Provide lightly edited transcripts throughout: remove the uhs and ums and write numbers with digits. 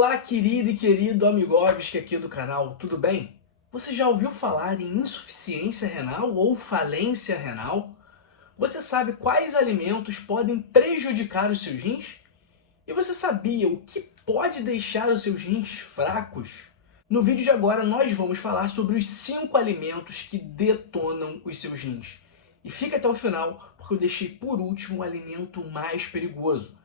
Olá, querido e querido Amigovski aqui do canal, tudo bem? Você já ouviu falar em insuficiência renal ou falência renal? Você sabe quais alimentos podem prejudicar os seus rins? E você sabia o que pode deixar os seus rins fracos? No vídeo de agora nós vamos falar sobre os 5 alimentos que detonam os seus rins. E fica até o final, porque eu deixei por último o alimento mais perigoso.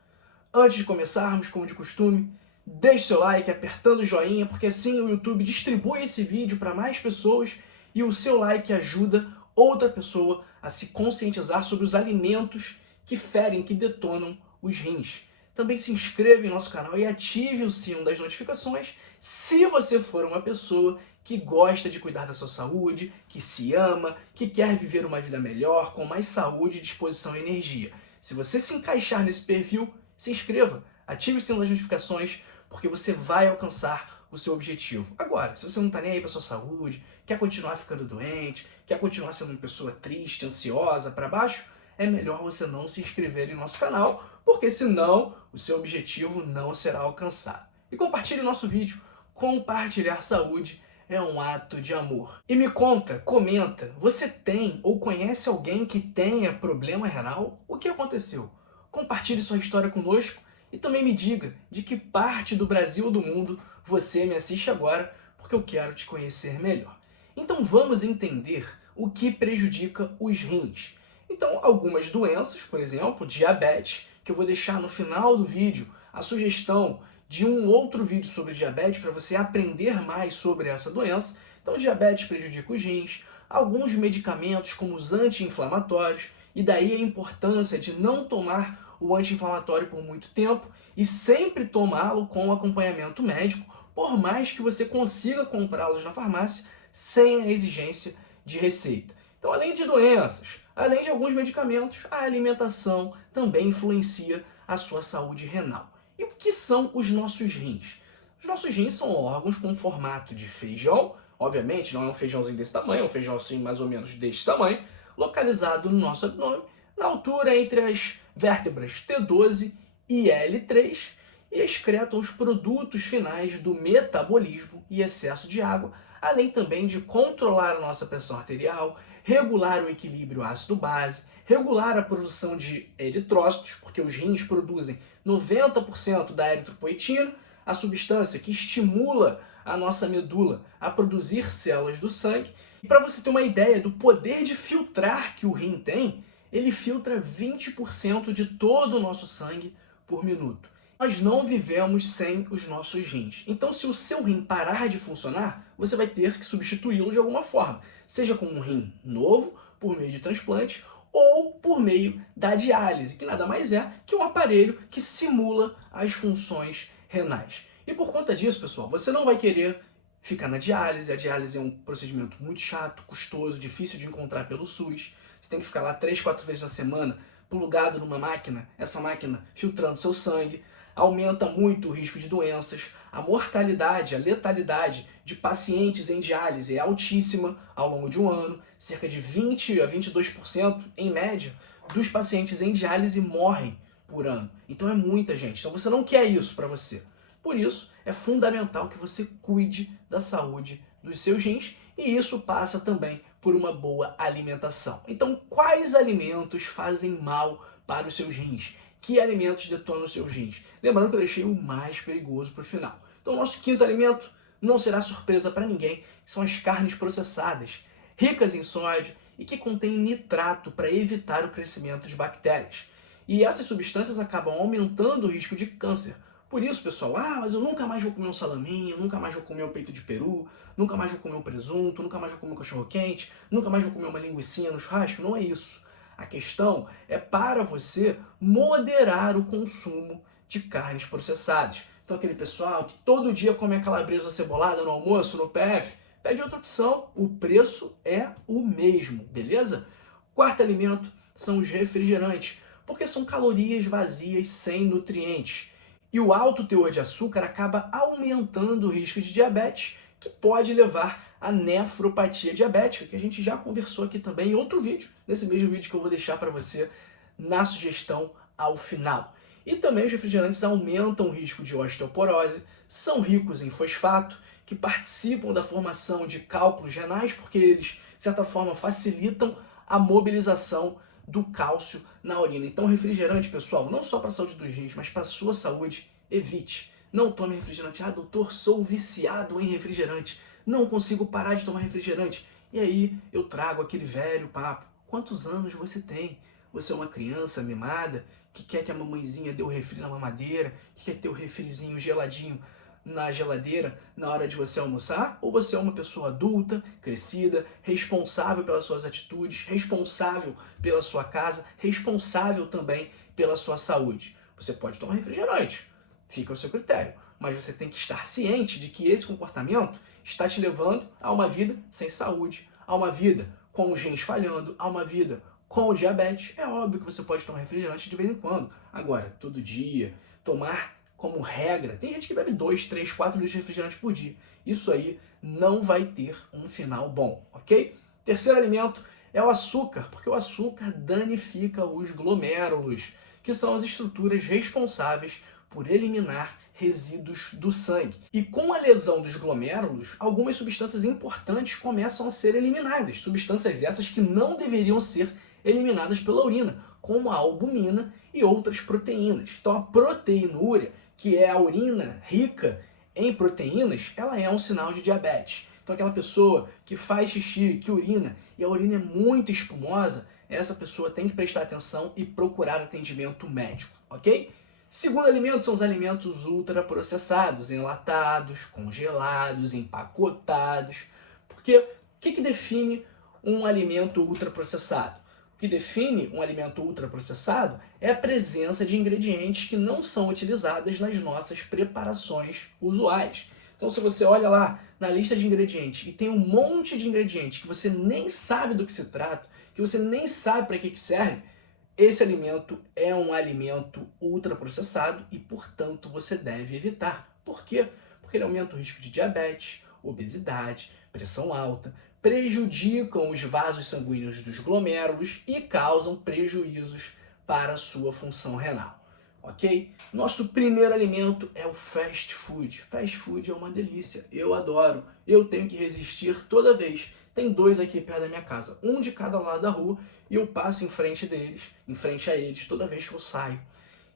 Antes de começarmos, como de costume, deixe seu like apertando o joinha, porque assim o YouTube distribui esse vídeo para mais pessoas e o seu like ajuda outra pessoa a se conscientizar sobre os alimentos que ferem, que detonam os rins. Também se inscreva em nosso canal e ative o sino das notificações se você for uma pessoa que gosta de cuidar da sua saúde, que se ama, que quer viver uma vida melhor, com mais saúde, disposição e energia. Se você se encaixar nesse perfil, se inscreva, ative o sino das notificações, porque você vai alcançar o seu objetivo. Agora, se você não está nem aí para sua saúde, quer continuar ficando doente, quer continuar sendo uma pessoa triste, ansiosa, para baixo, é melhor você não se inscrever em nosso canal, porque senão o seu objetivo não será alcançado. E compartilhe o nosso vídeo. Compartilhar saúde é um ato de amor. E me conta, comenta, você tem ou conhece alguém que tenha problema renal? O que aconteceu? Compartilhe sua história conosco e também me diga de que parte do Brasil ou do mundo você me assiste agora, porque eu quero te conhecer melhor. Então vamos entender o que prejudica os rins. Então, algumas doenças, por exemplo, diabetes, que eu vou deixar no final do vídeo a sugestão de um outro vídeo sobre diabetes para você aprender mais sobre essa doença. Então, diabetes prejudica os rins, alguns medicamentos como os anti-inflamatórios, e daí a importância de não tomar o anti-inflamatório por muito tempo e sempre tomá-lo com acompanhamento médico, por mais que você consiga comprá-los na farmácia sem a exigência de receita. Então, além de doenças, além de alguns medicamentos, a alimentação também influencia a sua saúde renal. E o que são os nossos rins? Os nossos rins são órgãos com formato de feijão, obviamente não é um feijãozinho desse tamanho, é um feijãozinho mais ou menos desse tamanho, localizado no nosso abdômen, na altura entre as vértebras T12 e L3, e excretam os produtos finais do metabolismo e excesso de água, além também de controlar a nossa pressão arterial, regular o equilíbrio ácido-base, regular a produção de eritrócitos, porque os rins produzem 90% da eritropoetina, a substância que estimula a nossa medula a produzir células do sangue. E para você ter uma ideia do poder de filtrar que o rim tem, ele filtra 20% de todo o nosso sangue por minuto. Nós não vivemos sem os nossos rins. Então, se o seu rim parar de funcionar, você vai ter que substituí-lo de alguma forma, seja com um rim novo, por meio de transplante, ou por meio da diálise, que nada mais é que um aparelho que simula as funções renais. E por conta disso, pessoal, você não vai querer ficar na diálise. A diálise é um procedimento muito chato, custoso, difícil de encontrar pelo SUS. Você tem que ficar lá 3, 4 vezes na semana, plugado numa máquina, essa máquina filtrando seu sangue. Aumenta muito o risco de doenças, a mortalidade, a letalidade de pacientes em diálise é altíssima ao longo de um ano, cerca de 20 a 22% em média dos pacientes em diálise morrem por ano. Então é muita gente, então você não quer isso para você. Por isso é fundamental que você cuide da saúde dos seus rins e isso passa também por uma boa alimentação. Então quais alimentos fazem mal para os seus rins? Que alimentos detonam os seus rins? Lembrando que eu deixei o mais perigoso para o final. Então, o nosso quinto alimento não será surpresa para ninguém, são as carnes processadas, ricas em sódio e que contêm nitrato para evitar o crescimento de bactérias. E essas substâncias acabam aumentando o risco de câncer. Por isso, pessoal, mas eu nunca mais vou comer um salaminho, nunca mais vou comer um peito de peru, nunca mais vou comer um presunto, nunca mais vou comer um cachorro-quente, nunca mais vou comer uma linguicinha no churrasco. Não é isso. A questão é para você moderar o consumo de carnes processadas. Então aquele pessoal que todo dia come a calabresa cebolada no almoço, no PF, pede outra opção, o preço é o mesmo, beleza? Quarto alimento são os refrigerantes, porque são calorias vazias sem nutrientes. E o alto teor de açúcar acaba aumentando o risco de diabetes, que pode levar à nefropatia diabética, que a gente já conversou aqui também em outro vídeo, nesse mesmo vídeo que eu vou deixar para você na sugestão ao final. E também os refrigerantes aumentam o risco de osteoporose, são ricos em fosfato, que participam da formação de cálculos renais, porque eles, de certa forma, facilitam a mobilização do cálcio na urina. Então, refrigerante, pessoal, não só para a saúde dos rins, mas para a sua saúde, evite. Não tome refrigerante. Ah, doutor, sou viciado em refrigerante. Não consigo parar de tomar refrigerante. E aí eu trago aquele velho papo. Quantos anos você tem? Você é uma criança mimada que quer que a mamãezinha dê o refri na mamadeira, que quer ter o refrizinho geladinho na geladeira na hora de você almoçar? Ou você é uma pessoa adulta, crescida, responsável pelas suas atitudes, responsável pela sua casa, responsável também pela sua saúde? Você pode tomar refrigerante, fica ao seu critério, mas você tem que estar ciente de que esse comportamento está te levando a uma vida sem saúde, a uma vida com os rins falhando, a uma vida com o diabetes. É óbvio que você pode tomar refrigerante de vez em quando. Agora, todo dia, tomar como regra, tem gente que bebe 2, 3, 4 litros de refrigerante por dia. Isso aí não vai ter um final bom, ok? Terceiro alimento é o açúcar, porque o açúcar danifica os glomérulos, que são as estruturas responsáveis por eliminar resíduos do sangue. E com a lesão dos glomérulos, algumas substâncias importantes começam a ser eliminadas, substâncias essas que não deveriam ser eliminadas pela urina, como a albumina e outras proteínas. Então a proteinúria, que é a urina rica em proteínas, ela é um sinal de diabetes. Então aquela pessoa que faz xixi, que urina, e a urina é muito espumosa, essa pessoa tem que prestar atenção e procurar atendimento médico, ok? Segundo alimento são os alimentos ultraprocessados, enlatados, congelados, empacotados. Porque o que define um alimento ultraprocessado? O que define um alimento ultraprocessado é a presença de ingredientes que não são utilizados nas nossas preparações usuais. Então, se você olha lá na lista de ingredientes e tem um monte de ingredientes que você nem sabe do que se trata, que você nem sabe para que serve, esse alimento é um alimento ultraprocessado e, portanto, você deve evitar. Por quê? Porque ele aumenta o risco de diabetes, obesidade, pressão alta, prejudicam os vasos sanguíneos dos glomérulos e causam prejuízos para a sua função renal. Ok? Nosso primeiro alimento é o fast food. Fast food é uma delícia, eu adoro. Eu tenho que resistir toda vez. Tem 2 aqui perto da minha casa, um de cada lado da rua, e eu passo em frente a eles, toda vez que eu saio.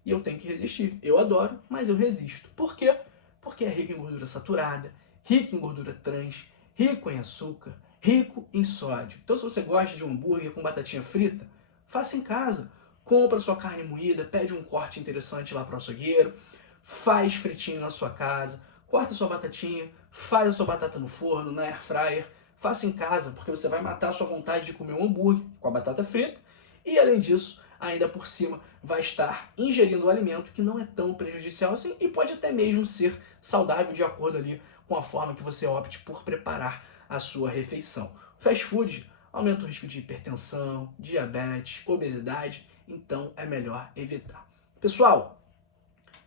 E eu tenho que resistir. Eu adoro, mas eu resisto. Por quê? Porque é rico em gordura saturada, rico em gordura trans, rico em açúcar, rico em sódio. Então, se você gosta de um hambúrguer com batatinha frita, faça em casa. Compra sua carne moída, pede um corte interessante lá para o açougueiro, faz fritinho na sua casa, corta sua batatinha, faz a sua batata no forno, na air fryer, faça em casa, porque você vai matar a sua vontade de comer um hambúrguer com a batata frita e, além disso, ainda por cima, vai estar ingerindo um alimento que não é tão prejudicial assim e pode até mesmo ser saudável de acordo ali com a forma que você opte por preparar a sua refeição. Fast food aumenta o risco de hipertensão, diabetes, obesidade, então é melhor evitar. Pessoal,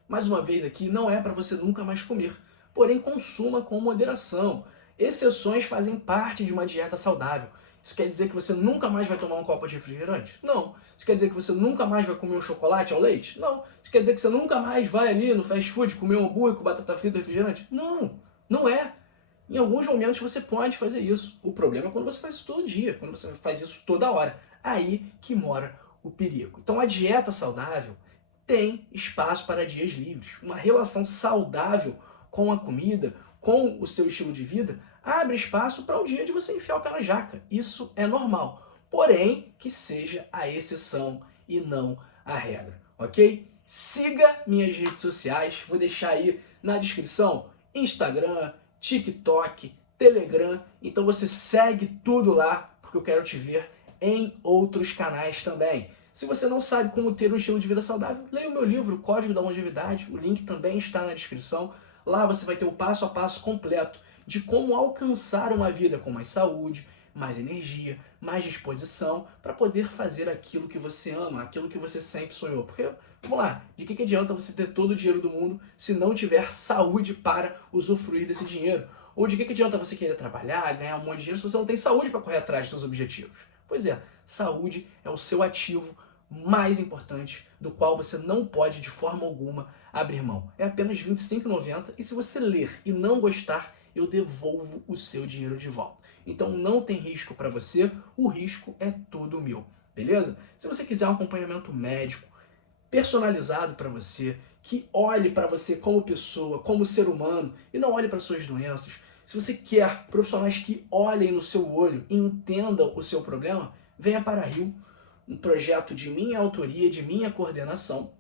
mais uma vez aqui, não é para você nunca mais comer, porém consuma com moderação. Exceções fazem parte de uma dieta saudável. Isso quer dizer que você nunca mais vai tomar um copo de refrigerante? Não. Isso quer dizer que você nunca mais vai comer um chocolate ao leite? Não. Isso quer dizer que você nunca mais vai ali no fast food comer um hambúrguer com batata frita e refrigerante? Não. Não é. Em alguns momentos você pode fazer isso. O problema é quando você faz isso todo dia, quando você faz isso toda hora. Aí que mora o perigo. Então a dieta saudável tem espaço para dias livres. Uma relação saudável com a comida, com o seu estilo de vida, abre espaço para o dia de você enfiar o pé na jaca. Isso é normal. Porém, que seja a exceção e não a regra, ok? Siga minhas redes sociais, vou deixar aí na descrição Instagram, TikTok, Telegram. Então você segue tudo lá, porque eu quero te ver em outros canais também. Se você não sabe como ter um estilo de vida saudável, leia o meu livro, Código da Longevidade. O link também está na descrição. Lá você vai ter o passo a passo completo de como alcançar uma vida com mais saúde, mais energia, mais disposição, para poder fazer aquilo que você ama, aquilo que você sempre sonhou. Porque, vamos lá, de que adianta você ter todo o dinheiro do mundo se não tiver saúde para usufruir desse dinheiro? Ou de que adianta você querer trabalhar, ganhar um monte de dinheiro se você não tem saúde para correr atrás dos seus objetivos? Pois é, saúde é o seu ativo mais importante, do qual você não pode de forma alguma abrir mão. É apenas R$ 25,90 e se você ler e não gostar, eu devolvo o seu dinheiro de volta. Então não tem risco para você, o risco é todo meu, beleza? Se você quiser um acompanhamento médico personalizado para você, que olhe para você como pessoa, como ser humano e não olhe para suas doenças, se você quer profissionais que olhem no seu olho e entendam o seu problema, venha para a Rio, um projeto de minha autoria, de minha coordenação.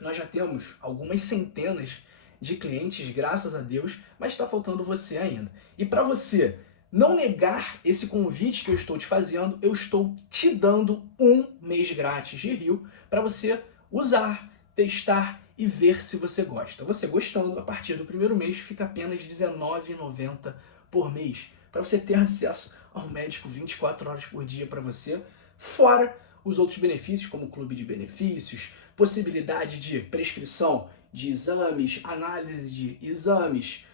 Nós já temos algumas centenas de clientes, graças a Deus, mas está faltando você ainda. E para você não negar esse convite que eu estou te fazendo, eu estou te dando um mês grátis de Rio para você usar, testar e ver se você gosta. Você gostando, a partir do primeiro mês fica apenas R$ 19,90 por mês, para você ter acesso ao médico 24 horas por dia para você, fora os outros benefícios, como clube de benefícios, possibilidade de prescrição de exames, análise de exames.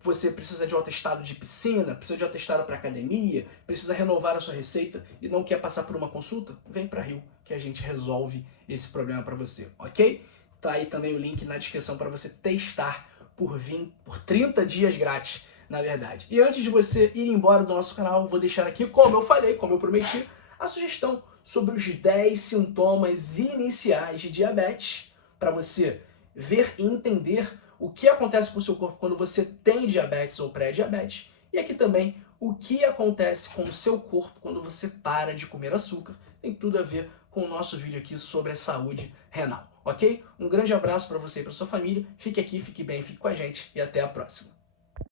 Você precisa de um atestado de piscina, precisa de um atestado para academia, precisa renovar a sua receita e não quer passar por uma consulta? Vem para Rio que a gente resolve esse problema para você, ok? Tá aí também o link na descrição para você testar por 30 dias grátis, na verdade. E antes de você ir embora do nosso canal, vou deixar aqui, como eu falei, como eu prometi, a sugestão sobre os 10 sintomas iniciais de diabetes, para você ver e entender o que acontece com o seu corpo quando você tem diabetes ou pré-diabetes, e aqui também o que acontece com o seu corpo quando você para de comer açúcar. Tem tudo a ver com o nosso vídeo aqui sobre a saúde renal, ok? Um grande abraço para você e para sua família, fique aqui, fique bem, fique com a gente e até a próxima.